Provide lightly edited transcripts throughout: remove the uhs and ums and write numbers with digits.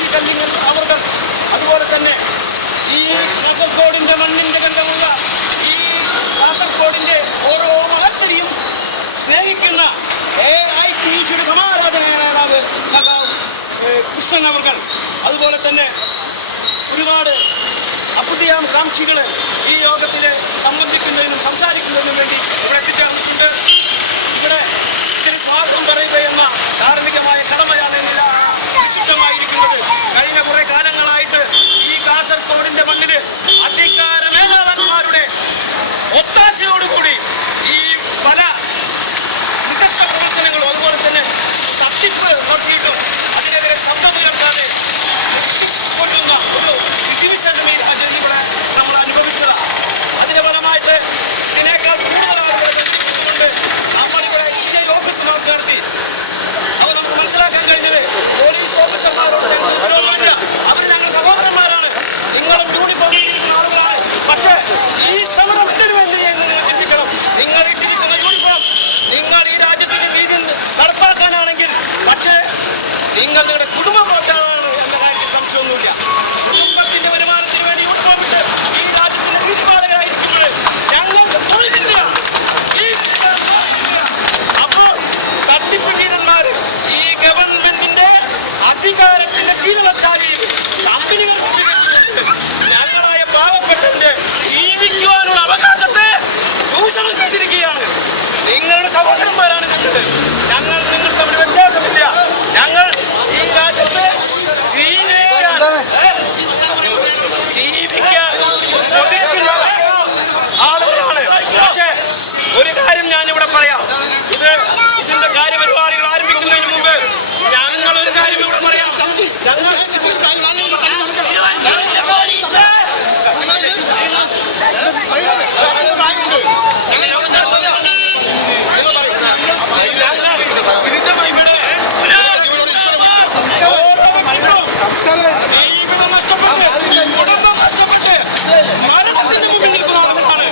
C Kallingal അവർ, അതുപോലെ തന്നെ ഈ കാസർഗോഡിന്റെ മണ്ണിന്റെ ഗന്ധമുള്ള ഈ കാസർഗോഡിന്റെ ഓരോ മലത്തിനെയും സ്നേഹിക്കുന്ന AITUC സമാരാധനായ നേതാവ് സഖാവ് കൃഷ്ണൻ അവർ, അതുപോലെ തന്നെ ഒരുപാട് അപ്രതിയാം കാംക്ഷികൾ ഈ യോഗത്തിൽ സംബന്ധിക്കുന്നതിനും സംസാരിക്കുന്നതിനും വേണ്ടി ഇവിടെ എത്തിച്ചേർന്നിട്ടുണ്ട്. ഇവിടെ ഇതിന് സ്വാഗതം പറയുക എന്ന ധാർമ്മികമായ കടമയാണ് വിശുദ്ധമായിരിക്കുന്നത്. കഴിഞ്ഞ കുറെ കാലങ്ങളായിട്ട് ഈ കാസർഗോഡിന്റെ മണ്ണില് അധികാര മേധാവന്മാരുടെ ഒത്താശയോടുകൂടി ഈ പല നികഷ്ട പ്രവർത്തനങ്ങളും അതുപോലെ തന്നെ തട്ടിപ്പ് നടത്തിയിട്ടും അതിനെതിരെ ശബ്ദമുയർത്താതെ കൊണ്ടുവന്ന ഒരു വിധിവിശേഷമേ ഇവിടെ നമ്മൾ അനുഭവിച്ചതാണ്. അതിന്റെ ഫലമായിട്ട് ഇതിനേക്കാൾ കൂടുതൽ ആളുകളെ ബന്ധിപ്പിച്ചുകൊണ്ട് നമ്മളിവിടെ CI ഓഫീസർമാർക്ക് നടത്തി. അവർ നമുക്ക് മനസ്സിലാക്കാൻ കഴിഞ്ഞത് പോലീസ് ഓഫീസർമാരോട് അവർ ഞങ്ങൾ സഹോദരന്മാരാണ്, നിങ്ങളും യൂണിഫോം ഇട്ടിരിക്കുന്ന ആളുകളാണ്. പക്ഷേ ഈ സമരം ഇതിനുവേണ്ടി ചിന്തിക്കണം. നിങ്ങൾ ഇട്ടിരിക്കുന്ന യൂണിഫോം നിങ്ങൾ ഈ രാജ്യത്തിന് നീതി നടപ്പാക്കാനാണെങ്കിൽ, പക്ഷേ നിങ്ങൾ നിങ്ങളുടെ കുടുംബം നോക്കാനാണ് എന്ന കാര്യത്തിൽ സംശയമൊന്നുമില്ല. കുടുംബത്തിന്റെ വരുമാനത്തിന് വേണ്ടി യൂണിഫോം ഇട്ട് ഈ രാജ്യത്തിന്റെ നീതിപാലകരായിരിക്കുമ്പോൾ ഞങ്ങൾക്ക് തൊഴിലില്ല. അപ്പോൾ തട്ടിപ്പിക്കീരന്മാർ ഈ ഗവൺമെന്റിന്റെ അധികാരത്തിന്റെ ശീലച്ചാലിയിൽ കമ്പനികൾ ഞങ്ങളായ പാവപ്പെട്ടവന്റെ ജീവിക്കുവാനുള്ള അവകാശത്തെ ചൂഷണം ചെയ്തിരിക്കുകയാണ്. നിങ്ങളുടെ സഹോദരന്മാരാണ് ഞങ്ങൾ നിങ്ങൾ തമ്മിൽ വ്യത്യാസമില്ല. ഞങ്ങൾ ഈ രാജ്യത്ത് ജീവിക്കാൻ കൊതിക്കുന്ന ആളുകളാണ്. പക്ഷേ ഒരു കാര്യം ഞാനിവിടെ പറയാം, ഇതിന്റെ കാര്യപരിപാടികൾ ആരംഭിക്കുന്നതിന് മുമ്പ് ഞങ്ങളൊരു കാര്യം ഇവിടെ പറയാം. ഞങ്ങൾ മരണത്തിന് മുമ്പിൽ നിൽക്കുന്ന ആളുകളാണ്.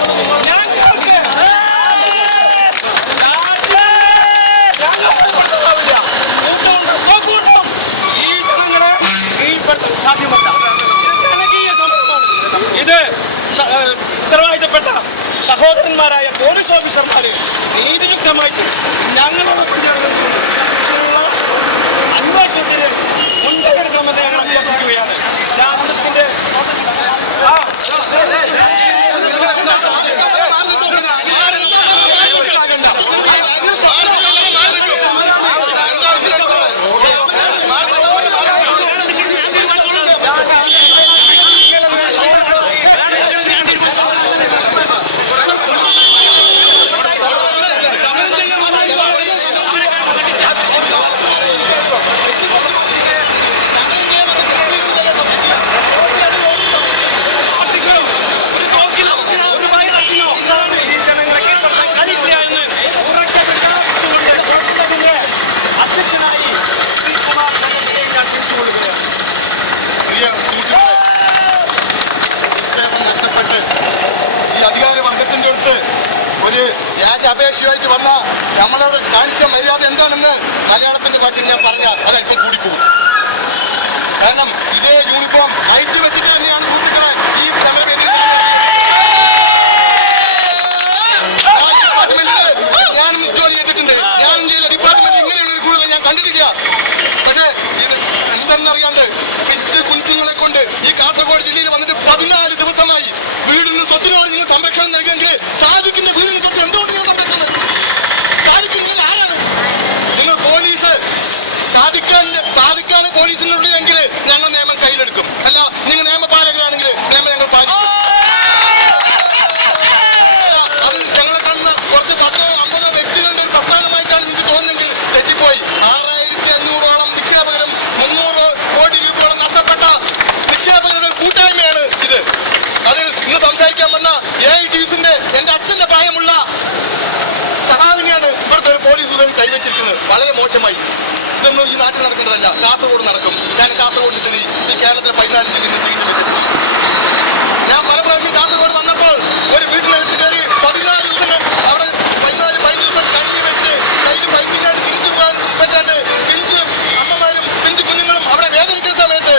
ഈ ജനങ്ങളെ കീഴ്പ്പെടുത്താൻ സാധ്യമല്ല. ഇത് ജനകീയ സമരമാണ്. ഇത് ഉത്തരവാദിത്തപ്പെട്ട സഹോദരന്മാരായ പോലീസ് ഓഫീസർമാര് നീതിയുക്തമായിട്ട് ഞങ്ങളോട് അന്വേഷണത്തിന് മുൻകൈയെടുക്കണമെന്ന് ഞങ്ങൾ അഭ്യർത്ഥിക്കുകയാണ്. രാഷ്ട്രത്തിന്റെ ഒരു വ്യാജാപേക്ഷയായിട്ട് വന്ന നമ്മളോട് കാണിച്ച മര്യാദ എന്താണെന്ന് മലയാളത്തിന്റെ ഭാഷയിൽ ഞാൻ പറഞ്ഞാൽ അതല്പം കൂടിപ്പോകും. കാരണം ഇതേ യൂണിഫോം അയച്ചു വെച്ചിട്ട് തന്നെയാണ് സുഹൃത്തുക്കളെ ഈ സമരവേദിയിൽ ഞാൻ ജോലി ചെയ്തിട്ടുണ്ട്. ഞാൻ ചെയ്ത ഡിപ്പാർട്ട്മെന്റ് ഇങ്ങനെയുള്ള ഒരു കൂടുതൽ ഞാൻ കണ്ടിട്ടില്ല. പക്ഷേ ഇത് എന്തെന്നറിയാണ്ട് കുഞ്ഞുങ്ങളെ കൊണ്ട് ഈ കാസർഗോഡ് ജില്ലയിൽ വന്നിട്ട് 14 ദിവസമായി വീടിന് സ്വത്തിനോട് നിങ്ങൾ സംരക്ഷണം നൽകിയെങ്കിൽ സാധിക്കുന്ന വീടിന് സ്വത്ത് എന്തുകൊണ്ട് നിങ്ങൾ സംരക്ഷണം നൽകും? സാധിക്കുന്ന ആരാണ് നിങ്ങൾ? പോലീസ് സാധിക്കാണ് പോലീസിനുള്ളിലെങ്കിൽ ഞങ്ങൾ നിയമം കയ്യിലെടുക്കും. അല്ല, നിങ്ങൾ നിയമപാലകരാണെങ്കിൽ നിയമം ഞങ്ങൾ പാലിക്കും. അത് ഞങ്ങളെ കാണുന്ന കുറച്ച് 10-50 വ്യക്തികളുടെ ഒരു പ്രസ്ഥാനമായിട്ടാണ് നിങ്ങൾക്ക് തോന്നുന്നെങ്കിൽ തെറ്റിപ്പോയി. 6500ഓളം നിക്ഷേപകരും 300 കോടി രൂപയോളം നഷ്ടപ്പെട്ട നിക്ഷേപകരുടെ കൂട്ടായ്മയാണ് ഇത്. അതിൽ ഇന്ന് സംസാരിക്കാൻ വന്ന AITUCന്റെ എന്റെ അച്ഛന്റെ പ്രായമുള്ള സഹാവിനെയാണ് ഇവിടുത്തെ ഒരു പോലീസ് ഉദ്യോഗം കൈവച്ചിരിക്കുന്നത്. വളരെ മോശമായി. ഇതൊന്നും ഈ നാട്ടിൽ നടക്കേണ്ടതല്ല, കാസർഗോഡ് നടക്കും. ഞാൻ കാസർഗോഡ് സ്ഥിതി ഈ കേരളത്തിലെ 14 ജില്ലയിൽ തിരിച്ചു വ്യത്യസ്തം. ഞാൻ പല പ്രാവശ്യം കാസർഗോഡ് വന്നപ്പോൾ ഒരു വീട്ടിലെടുത്ത് കയറി 14 ദിവസം അവിടെ 15 ദിവസം കഞ്ഞി വെച്ച് കയ്യിൽ പൈസ ഇല്ലാണ്ട് തിരിച്ചു പോകാൻ പറ്റാണ്ട് പിഞ്ച് അമ്മമാരും പിഞ്ചു കുഞ്ഞുങ്ങളും അവിടെ വേദനിക്കുന്ന സമയത്ത്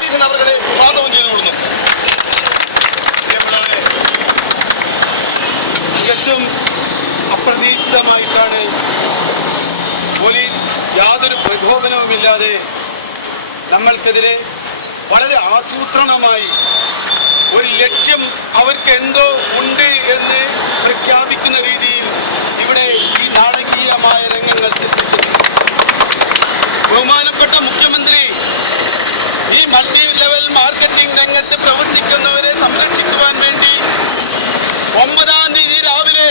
സതീശൻ അവരുടെ സ്വാഗതം ചെയ്തുകൊള്ളുന്നു. തികച്ചും അപ്രതീക്ഷിതമായിട്ടാണ് പോലീസ് യാതൊരു പ്രകോപനവുമില്ലാതെ നമ്മൾക്കെതിരെ വളരെ ആസൂത്രണമായി ഒരു ലക്ഷ്യം അവർക്ക് എന്തോ ഉണ്ട് എന്ന് പ്രഖ്യാപിക്കുന്ന രീതിയിൽ ഇവിടെ ഈ നാടകീയമായ രംഗങ്ങൾ സൃഷ്ടിച്ചത്. ബഹുമാനപ്പെട്ട മുഖ്യമന്ത്രി ഈ മൾട്ടി ലെവൽ മാർക്കറ്റിംഗ് രംഗത്ത് പ്രവർത്തിക്കുന്നവരെ സംരക്ഷിക്കുവാൻ വേണ്ടി 9-ാം തീയതി രാവിലെ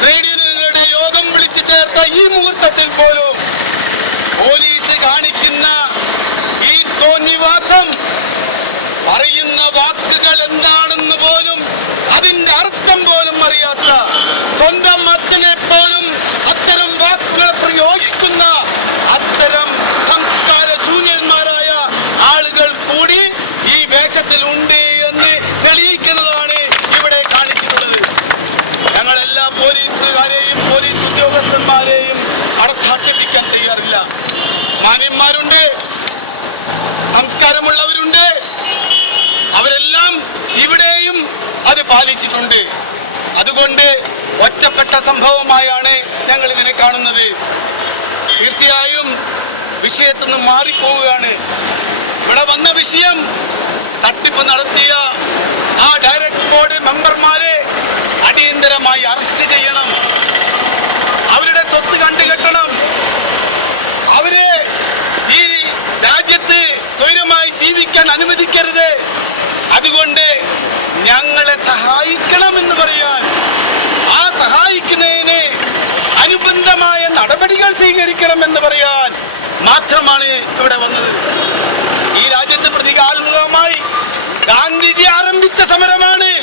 ട്രേഡ് യൂണിയനുകളുടെ യോഗം വിളിച്ചു ചേർത്ത ഈ മുഹൂർത്തത്തിൽ പോലും പോലീസ് കാണിക്കുന്ന ഈ തോന്നിവാസം, പറയുന്ന വാക്കുകൾ എന്താണെന്ന് പോലും അതിന്റെ അർത്ഥം പോലും അറിയാത്ത, സ്വന്തം അച്ഛനെ പോലും അത്തരം വാക്കുകൾ പ്രയോഗിക്കുന്ന അത്തരം സംസ്കാര ശൂന്യന്മാരായ ആളുകൾ കൂടി ഈ വേഷത്തിൽ ഉണ്ട് എന്ന് തെളിയിക്കുന്നതാണ് ഇവിടെ കാണിച്ചിട്ടുള്ളത്. ഞങ്ങളെല്ലാ പോലീസുകാരെയും പോലീസ് ഉദ്യോഗസ്ഥന്മാരെയും അടച്ചാക്ഷേപിക്കാൻ തയ്യാറില്ല. മാന്യന്മാരുണ്ട്, സംസ്കാരമുള്ളവരുണ്ട്, അവരെല്ലാം ഇവിടെയും അത് പാലിച്ചിട്ടുണ്ട്. അതുകൊണ്ട് ഒറ്റപ്പെട്ട സംഭവമായാണ് ഞങ്ങൾ ഇതിനെ കാണുന്നത്. തീർച്ചയായും വിഷയത്തിൽ നിന്ന് മാറിപ്പോവുകയാണ്. ഇവിടെ വന്ന വിഷയം തട്ടിപ്പ് നടത്തിയ ആ ഡയറക്ട് ബോർഡ് മെമ്പർമാരെ അടിയന്തരമായി അറസ്റ്റ് ചെയ്യണം, അവരുടെ സ്വത്ത് കണ്ടുകെട്ടണം, അവരെ ഈ രാജ്യത്ത് സ്വൈരമായി ജീവിക്കാൻ അനുവദിക്കരുത്. അതുകൊണ്ട് ഞങ്ങളെ സഹായിക്കണമെന്ന് പറയാൻ, ആ സഹായിക്കുന്നതിന് അനുബന്ധമായ നടപടികൾ സ്വീകരിക്കണമെന്ന് പറയാൻ മാത്രമാണ് ഇവിടെ വന്നത്.